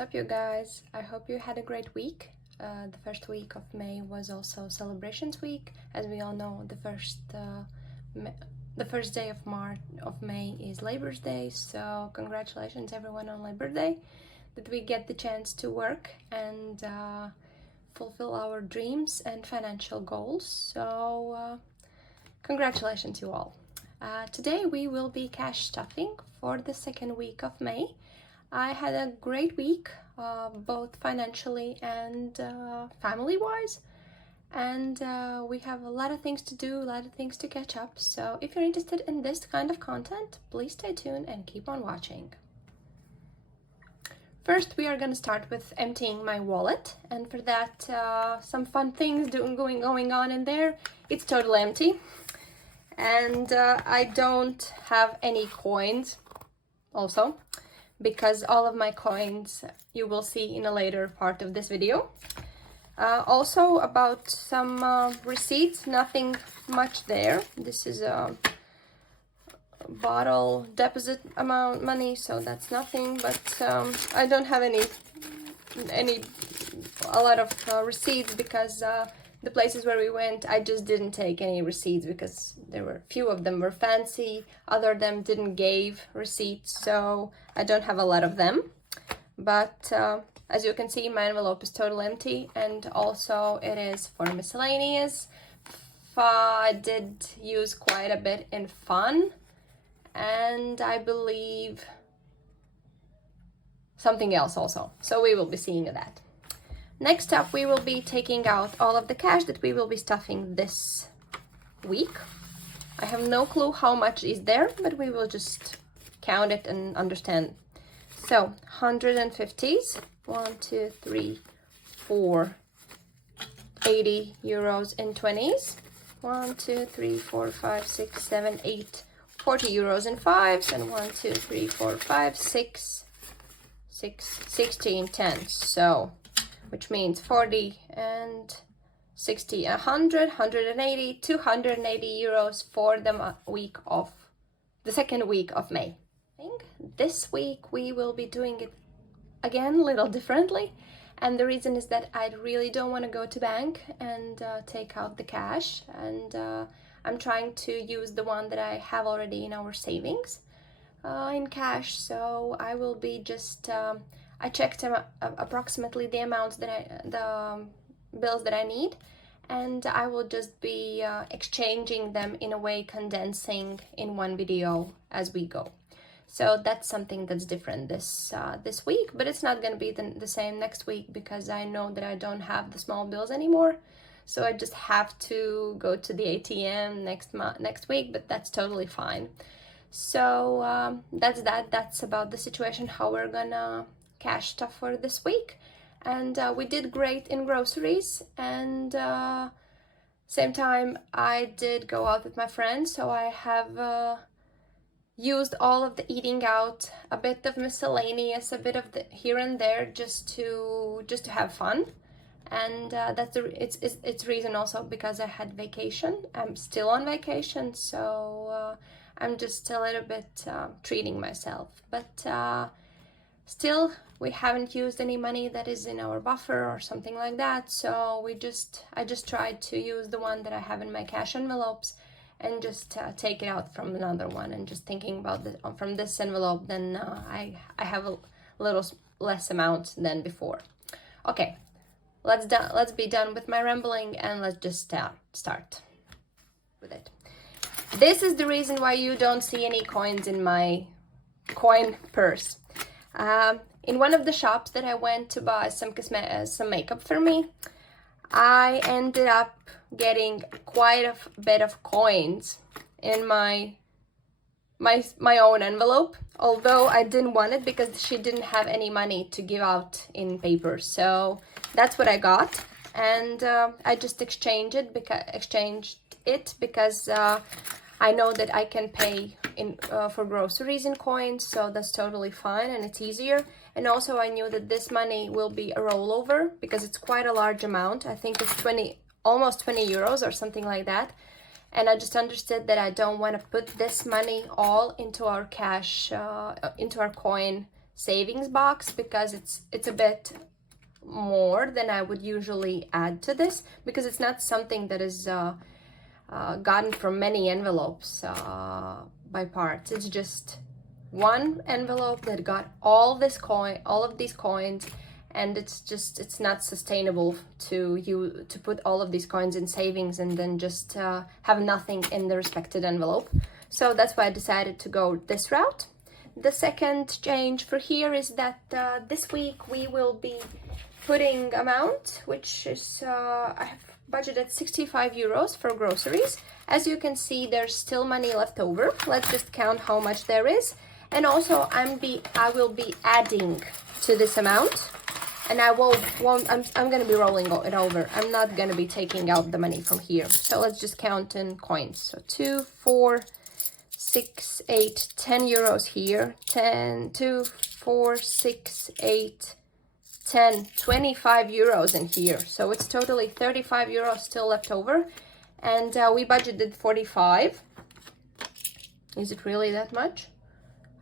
What's up, you guys? I hope you had a great week. The first week of May was also celebrations week. As we all know, the first day of May is Labor's Day. So congratulations everyone on Labor Day, that we get the chance to work and fulfill our dreams and financial goals. So congratulations you all. Today we will be cash stuffing for the second week of May. I had a great week, both financially and family-wise, and we have a lot of things to do, a lot of things to catch up. So if you're interested in this kind of content, please stay tuned and keep on watching. First, we are going to start with emptying my wallet, and for that, some fun things going on in there. It's totally empty, and I don't have any coins also, because all of my coins you will see in a later part of this video. Also about some receipts, nothing much there. This is a bottle deposit amount money, so that's nothing, but I don't have a lot of receipts because the places where we went, I just didn't take any receipts because there were few of them were fancy, other of them didn't give receipts, so I don't have a lot of them. But as you can see, my envelope is totally empty, and also it is for miscellaneous. I did use quite a bit in fun, and I believe something else also, so we will be seeing that. Next up, we will be taking out all of the cash that we will be stuffing this week. I have no clue how much is there, but we will just count it and understand. So 150s, 1, 2, 3, 4, 80 euros in 20s, 1, 2, 3, 4, 5, 6, 7, 8, 40 euros in 5s, and 1, 2, 3, 4, 5, 6, 16 10s. So which means 40 and 60, 100, 180, 280 euros for the second week of May. I think this week we will be doing it again a little differently, and the reason is that I really don't want to go to bank and take out the cash, and I'm trying to use the one that I have already in our savings in cash. So I will be just I checked approximately the amounts the bills that I need, and I will just be exchanging them in a way, condensing in one video as we go. So that's something that's different this week, but it's not going to be the same next week because I know that I don't have the small bills anymore. So I just have to go to the ATM next week, but that's totally fine. So that's that. That's about the situation, how we're gonna cash stuff for this week. And we did great in groceries, and same time I did go out with my friends, so I have used all of the eating out, a bit of miscellaneous, a bit of the here and there, just to have fun. And that's it's reason also because I had vacation. I'm still on vacation, so I'm just a little bit treating myself, but still, we haven't used any money that is in our buffer or something like that. So I just tried to use the one that I have in my cash envelopes and just take it out from another one, and just thinking about from this envelope, then I have a little less amount than before. Okay, let's be done with my rambling, and let's just start with it. This is the reason why you don't see any coins in my coin purse. In one of the shops that I went to buy some makeup for me, I ended up getting quite a bit of coins in my own envelope, although I didn't want it because she didn't have any money to give out in paper. So that's what I got, and I just exchanged it because I know that I can pay for groceries in coins, so that's totally fine and it's easier. And also I knew that this money will be a rollover because it's quite a large amount. I think it's almost 20 euros or something like that. And I just understood that I don't want to put this money all into our cash, into our coin savings box because it's a bit more than I would usually add to this, because it's not something that is gotten from many envelopes by parts. It's just one envelope that got all of these coins, and it's not sustainable to put all of these coins in savings and then just have nothing in the respected envelope. So that's why I decided to go this route. The second change for here is that this week we will be putting amount, which is I have budgeted 65 euros for groceries. As you can see, there's still money left over. Let's just count how much there is. And also I will be adding to this amount, and I'm going to be rolling it over. I'm not going to be taking out the money from here. So let's just count in coins. So 2, 4, 6, 8, 10 euros here. 10, 2, 4, 6, 8, 10, 25 euros in here. So it's totally 35 euros still left over. And we budgeted 45. Is it really that much?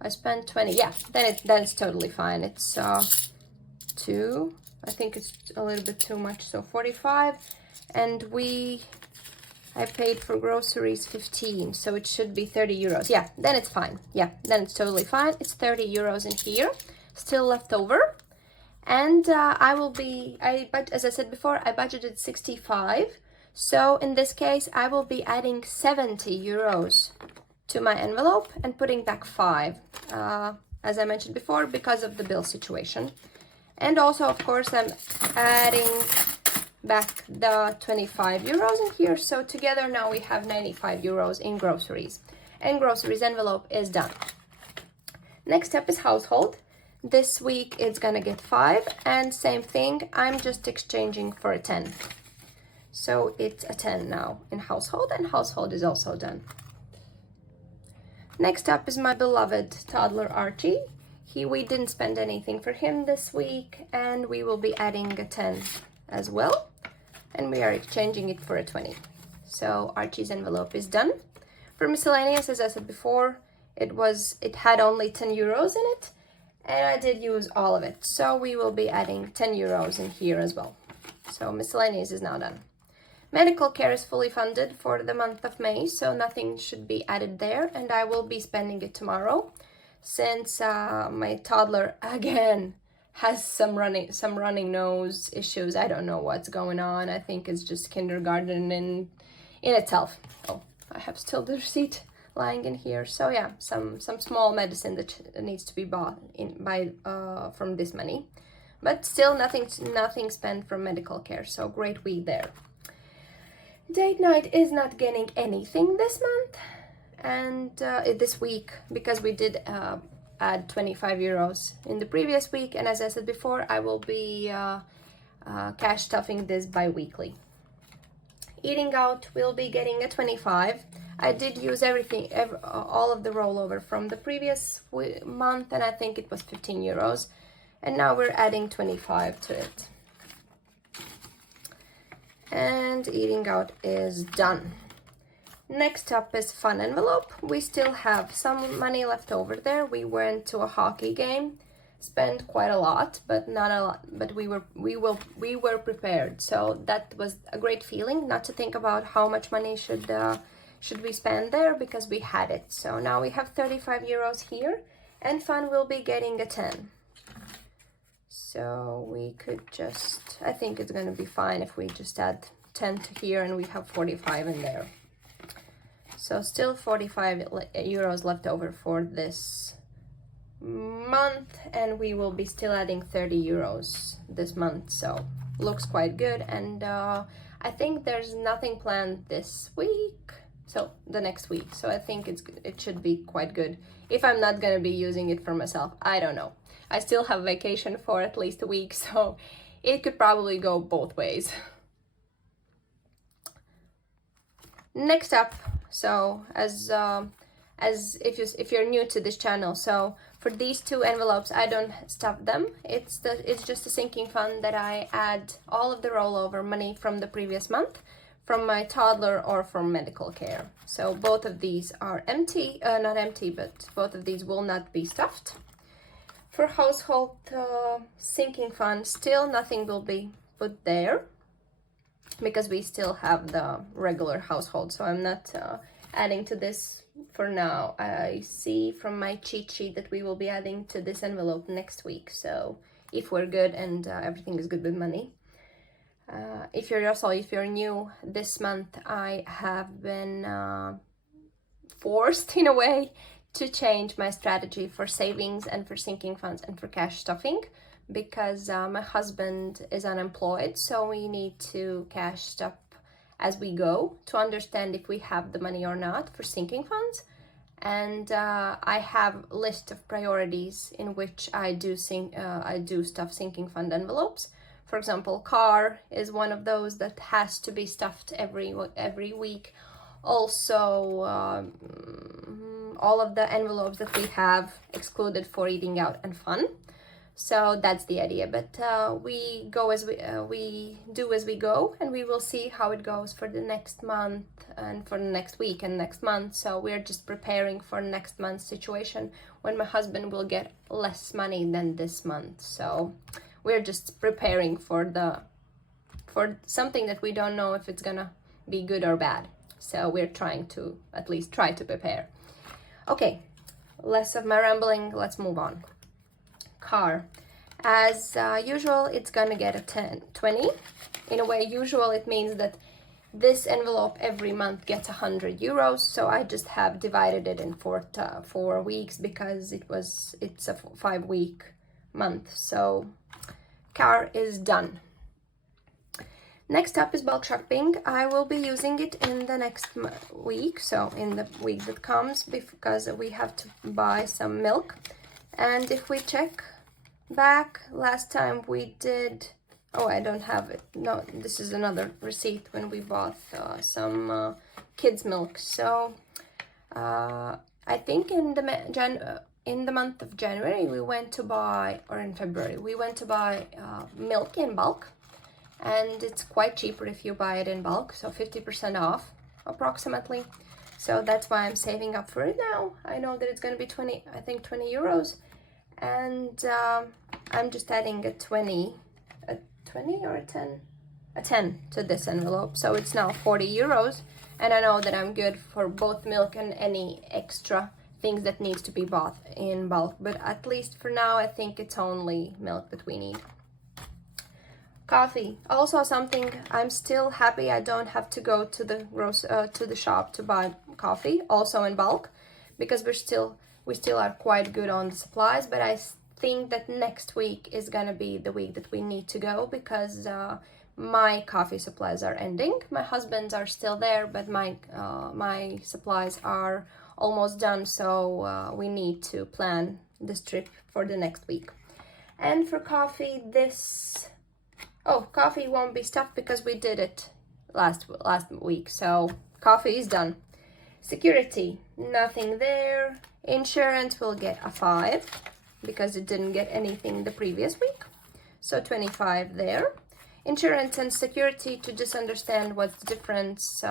I spent 20. Yeah, then it's totally fine. It's 2. I think it's a little bit too much. So 45. And I paid for groceries 15. So it should be 30 euros. Yeah, then it's fine. Yeah, then it's totally fine. It's 30 euros in here. Still left over. And as I said before, I budgeted 65. So in this case, I will be adding 70 euros to my envelope and putting back 5, as I mentioned before, because of the bill situation. And also, of course, I'm adding back the 25 euros in here. So together now we have 95 euros in groceries. And groceries envelope is done. Next up is household. This week it's gonna get 5, and same thing, I'm just exchanging for a 10. So it's a 10 now in household, and household is also done. Next up is my beloved toddler Archie. We didn't spend anything for him this week, and we will be adding a 10 as well, and we are exchanging it for a 20. So Archie's envelope is done. For miscellaneous, as I said before, it had only 10 euros in it, and I did use all of it. So we will be adding 10 euros in here as well. So miscellaneous is now done. Medical care is fully funded for the month of May, so nothing should be added there, and I will be spending it tomorrow, since my toddler again has some running nose issues. I don't know what's going on. I think it's just kindergarten in itself. Oh, I have still the receipt lying in here. So yeah, some small medicine that needs to be bought from this money, but still nothing spent from medical care. So great week there. Date night is not getting anything this month and this week, because we did add 25 euros in the previous week, and as I said before, I will be cash stuffing this bi-weekly. Eating out will be getting a 25. I did use all of the rollover from the previous month, and I think it was 15 euros, and now we're adding 25 to it. And eating out is done. Next up is fun envelope. We still have some money left over there. We went to a hockey game, spent quite a lot, but not a lot. But we were prepared. So that was a great feeling, not to think about how much money should we spend there, because we had it. So now we have 35 euros here, and fun will be getting a 10. So we could I think it's gonna be fine if we just add 10 to here, and we have 45 in there. So still 45 euros left over for this month, and we will be still adding 30 euros this month. So looks quite good, and I think there's nothing planned this week, so the next week. So I think it should be quite good. If I'm not gonna be using it for myself, I don't know. I still have vacation for at least a week, so it could probably go both ways. Next up, so as if you're new to this channel, so for these two envelopes, I don't stuff them. It's just a sinking fund that I add all of the rollover money from the previous month, from my toddler or from medical care. So both of these are empty, not empty, but both of these will not be stuffed. For household sinking fund, still nothing will be put there because we still have the regular household, so I'm not adding to this for now. I see from my cheat sheet that we will be adding to this envelope next week, so if we're good and everything is good with money. If you're new this month, I have been forced in a way to change my strategy for savings and for sinking funds and for cash stuffing, because my husband is unemployed, so we need to cash stuff as we go to understand if we have the money or not for sinking funds. And I have a list of priorities in which I do stuff sinking fund envelopes. For example, car is one of those that has to be stuffed every week. Also, all of the envelopes that we have excluded for eating out and fun. So that's the idea. But we do as we go, and we will see how it goes for the next month and for the next week and next month. So we're just preparing for next month's situation when my husband will get less money than this month. So we're just preparing for something that we don't know if it's gonna be good or bad. So we're trying to at least try to prepare. Okay, less of my rambling, let's move on. Car. As usual, it's gonna get a 20. In a way, usual, it means that this envelope every month gets 100 euros. So I just have divided it in 4 weeks because it's a 5-week month. So car is done. Next up is bulk shopping. I will be using it in the next week, so in the week that comes, because we have to buy some milk. And if we check back, last time we did, oh, I don't have it. No, this is another receipt when we bought some kids' milk. So I think in the month of January we went to buy, or in February, we went to buy milk in bulk. And it's quite cheaper if you buy it in bulk, so 50% off approximately. So that's why I'm saving up for it now. I know that it's going to be 20 euros, and I'm just adding a 20 or a 10 to this envelope, so it's now 40 euros, and I know that I'm good for both milk and any extra things that needs to be bought in bulk, but at least for now I think it's only milk that we need. Coffee, also something I'm still happy I don't have to go to the shop to buy coffee, also in bulk, because we still are quite good on the supplies. But I think that next week is gonna be the week that we need to go, because my coffee supplies are ending. My husband's are still there, but my supplies are almost done, so we need to plan this trip for the next week. And for coffee, coffee won't be stuffed because we did it last week, so coffee is done. Security, nothing there. Insurance will get a 5 because it didn't get anything the previous week, so 25 there. Insurance and security, to just understand what's the difference.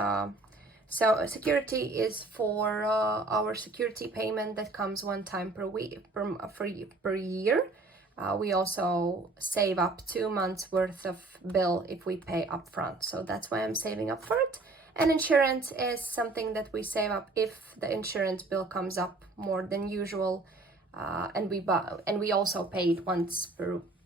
So security is for our security payment that comes one time per year. We also save up 2 months worth of bill if we pay upfront, so that's why I'm saving up for it. And insurance is something that we save up if the insurance bill comes up more than usual, and we also pay it once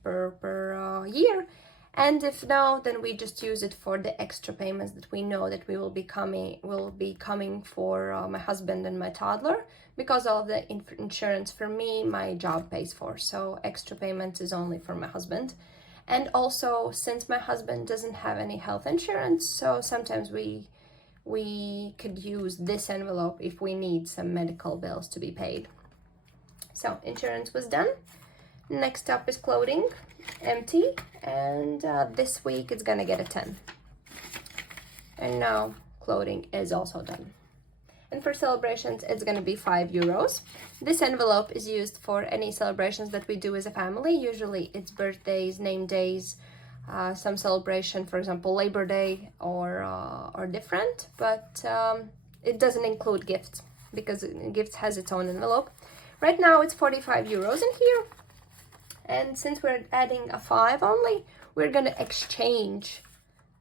per year. And if no, then we just use it for the extra payments that we know that will be coming for my husband and my toddler, because all of the insurance for me, my job pays for. So extra payments is only for my husband. And also, since my husband doesn't have any health insurance, so sometimes we could use this envelope if we need some medical bills to be paid. So insurance was done. Next up is clothing, empty, and this week it's gonna get a 10. And now clothing is also done. And for celebrations, it's gonna be 5 euros. This envelope is used for any celebrations that we do as a family. Usually it's birthdays, name days, some celebration, for example, Labor Day or different, but it doesn't include gifts because gifts has its own envelope. Right now it's 45 euros in here. And since we're adding a 5 only, we're gonna exchange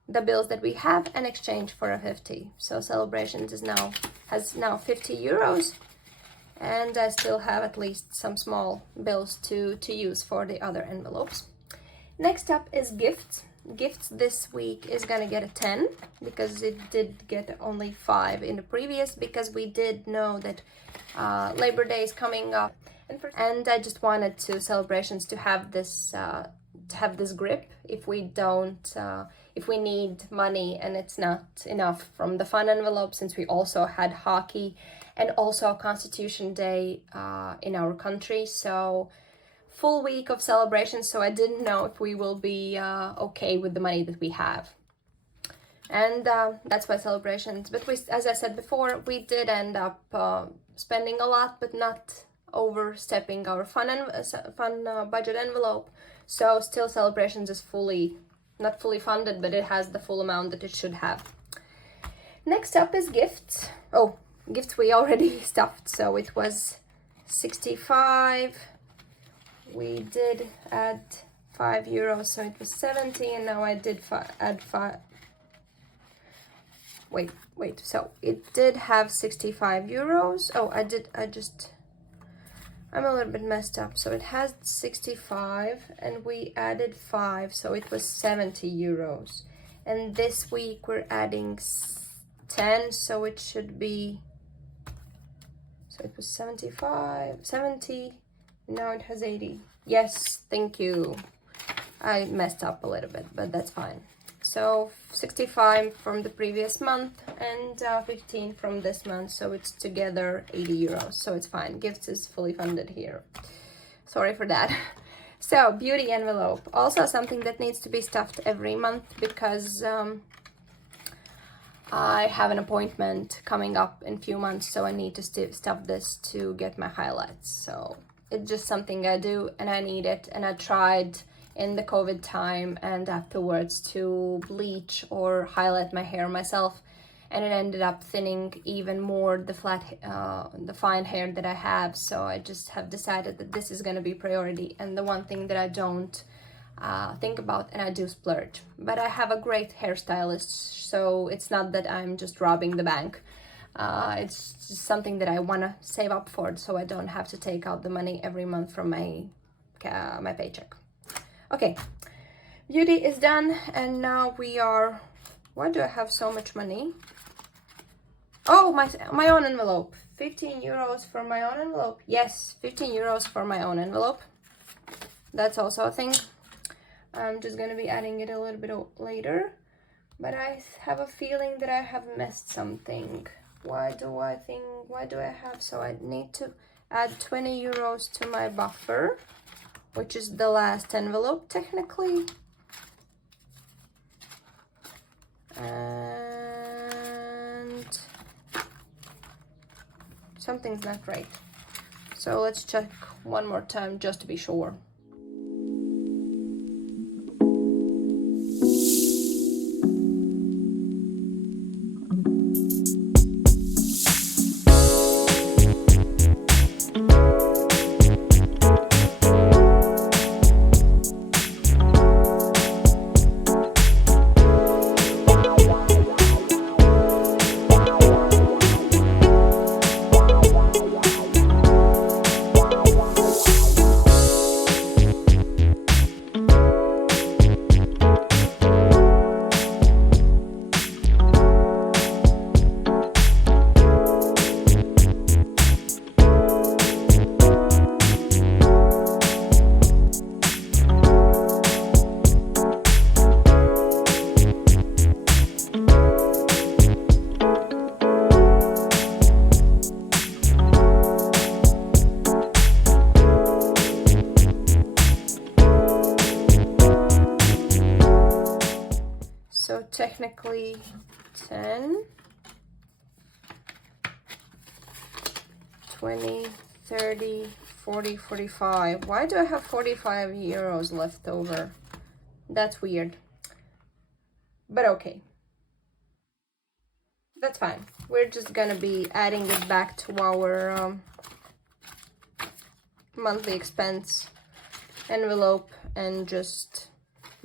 the bills that we have and exchange for a 50. So celebrations has now 50 euros, and I still have at least some small bills to use for the other envelopes. Next up is gifts. Gifts this week is gonna get a 10 because it did get only 5 in the previous, because we did know that Labor Day is coming up, and I just wanted celebrations to have this grip if we don't if we need money and it's not enough from the fun envelope, since we also had hockey and also Constitution Day in our country. So full week of celebrations, so I didn't know if we will be okay with the money that we have. And that's why celebrations, but as I said before, we did end up spending a lot, but not overstepping our fun budget envelope. So still celebrations is not fully funded, but it has the full amount that it should have. Next up is gifts. Oh, gifts we already stuffed, so it was 65. We did add 5 euros, so it was 70, and now I did add 5. Wait, so it did have 65 euros. Oh, I'm a little bit messed up. So it has 65 and we added 5, so it was 70 euros. And this week we're adding 10, so it should be, so it was 70, now it has 80. Yes, thank you. I messed up a little bit, but that's fine. So 65 from the previous month and 15 from this month, so it's together 80 euros, so it's fine. Gifts is fully funded here. Sorry for that. So beauty envelope, also something that needs to be stuffed every month, because I have an appointment coming up in a few months, so I need to stuff this to get my highlights. So it's just something I do and I need it, and I tried in the COVID time and afterwards to bleach or highlight my hair myself, and it ended up thinning even more the fine hair that I have. So I just have decided that this is going to be priority, and the one thing that I don't think about, and I do splurge. But I have a great hairstylist, so it's not that I'm just robbing the bank. It's just something that I want to save up for, so I don't have to take out the money every month from my paycheck. Okay, beauty is done, and now we are, why do I have so much money? Oh, my own envelope. 15 euros for my own envelope. Yes, 15 euros for my own envelope. That's also a thing. I'm just gonna be adding it a little bit later, but I have a feeling that I have missed something. Why do I have, so I need to add 20 euros to my buffer, which is the last envelope technically. And something's not right. So let's check one more time just to be sure. Technically 10, 20, 30, 40, 45. Why do I have 45 euros left over? That's weird. But okay. That's fine. We're just gonna be adding it back to our monthly expense. envelope and just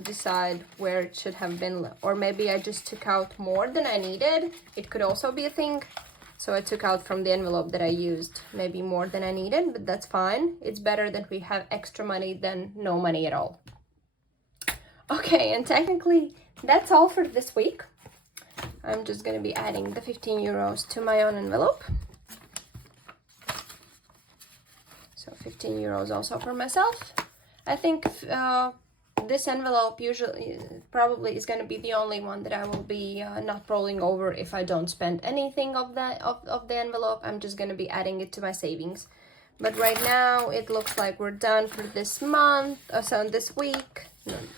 decide where it should have been, or maybe I just took out more than I needed. It could also be a thing. So I took out from the envelope that I used maybe more than I needed, but that's fine. It's better that we have extra money than no money at all. Okay, and technically that's all for this week. I'm just gonna be adding the 15 euros to my own envelope. So 15 euros also for myself. I think this envelope usually probably is going to be the only one that I will be not rolling over if I don't spend anything of the envelope. I'm just going to be adding it to my savings. But right now it looks like we're done for this month, so this week.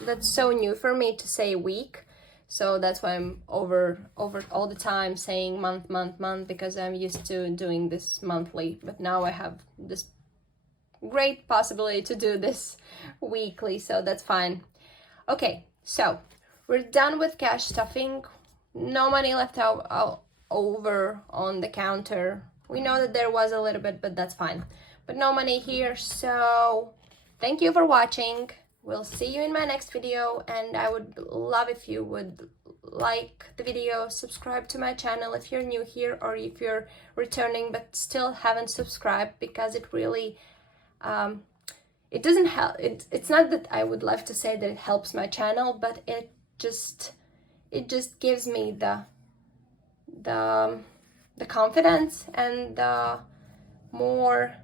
That's so new for me to say week. So that's why I'm over all the time saying month, because I'm used to doing this monthly. But now I have this great possibility to do this weekly, so that's fine. Okay, so we're done with cash stuffing. No money left out over on the counter. We know that there was a little bit, but that's fine. But no money here, so thank you for watching. We'll see you in my next video, and I would love if you would like the video, subscribe to my channel if you're new here, or if you're returning but still haven't subscribed, because it really it doesn't help. It's not that I would love to say that it helps my channel, but it just gives me the confidence and the more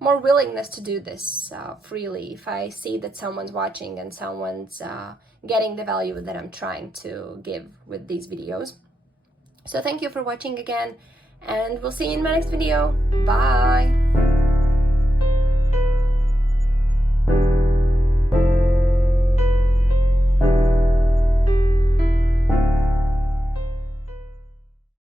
willingness to do this freely if I see that someone's watching and someone's getting the value that I'm trying to give with these videos. So thank you for watching again, and we'll see you in my next video. Bye!